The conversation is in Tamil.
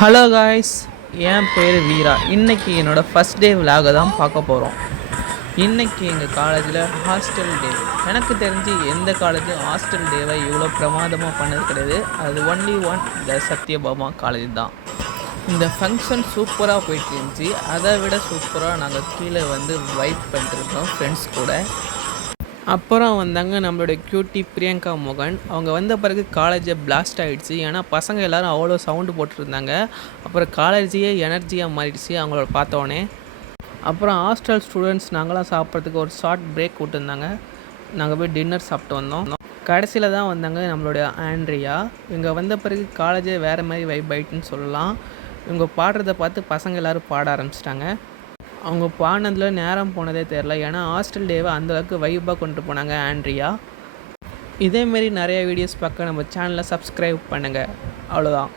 ஹலோ காய்ஸ், என் பேர் வீரா. இன்றைக்கி என்னோடய ஃபஸ்ட் டே விலாக தான் பார்க்க போகிறோம். இன்றைக்கி எங்கள் காலேஜில் ஹாஸ்டல் டே. எனக்கு தெரிஞ்சு எந்த காலேஜும் ஹாஸ்டல் டேவை இவ்வளோ பிரமாதமாக பண்ணது கிடையாது. அது only one the Sathyabama college தான். இந்த ஃபங்க்ஷன் சூப்பராக போயிட்டு இருந்துச்சு. அதை விட சூப்பராக நாங்கள் கீழே வந்து வைப் பண்ணிட்டுருந்தோம் ஃப்ரெண்ட்ஸ் கூட. அப்புறம் வந்தாங்க நம்மளுடைய க்யூட்டி பிரியங்கா மோகன். அவங்க வந்த பிறகு காலேஜை பிளாஸ்ட் ஆகிடுச்சு. ஏன்னா பசங்க எல்லோரும் அவ்வளோ சவுண்டு போட்டுருந்தாங்க. அப்புறம் காலேஜையே எனர்ஜியாக மாறிடுச்சு அவங்களோட பார்த்தோன்னே. அப்புறம் ஹாஸ்டல் ஸ்டூடெண்ட்ஸ் நாங்களாம் சாப்பிட்றதுக்கு ஒரு ஷார்ட் பிரேக் விட்டுருந்தாங்க. நாங்கள் போய் டின்னர் சாப்பிட்டு வந்தோம். கடைசியில் தான் வந்தாங்க நம்மளுடைய ஆண்ட்ரியா. இவங்க வந்த பிறகு காலேஜே வேறு மாதிரி வைப் ஆயிட்டுன்னு சொல்லலாம். இவங்க பாடுறத பார்த்து பசங்க எல்லோரும் பாட ஆரம்பிச்சிட்டாங்க. அவங்க பாடினதில் நேரம் போனதே தெரில. ஏன்னா ஹாஸ்டல் டேவை அந்தளவுக்கு வைப்பாக கொண்டு போனாங்க ஆண்ட்ரியா. இதேமாரி நிறைய வீடியோஸ் பார்க்க நம்ம சேனலை சப்ஸ்கிரைப் பண்ணுங்கள். அவ்வளோதான்.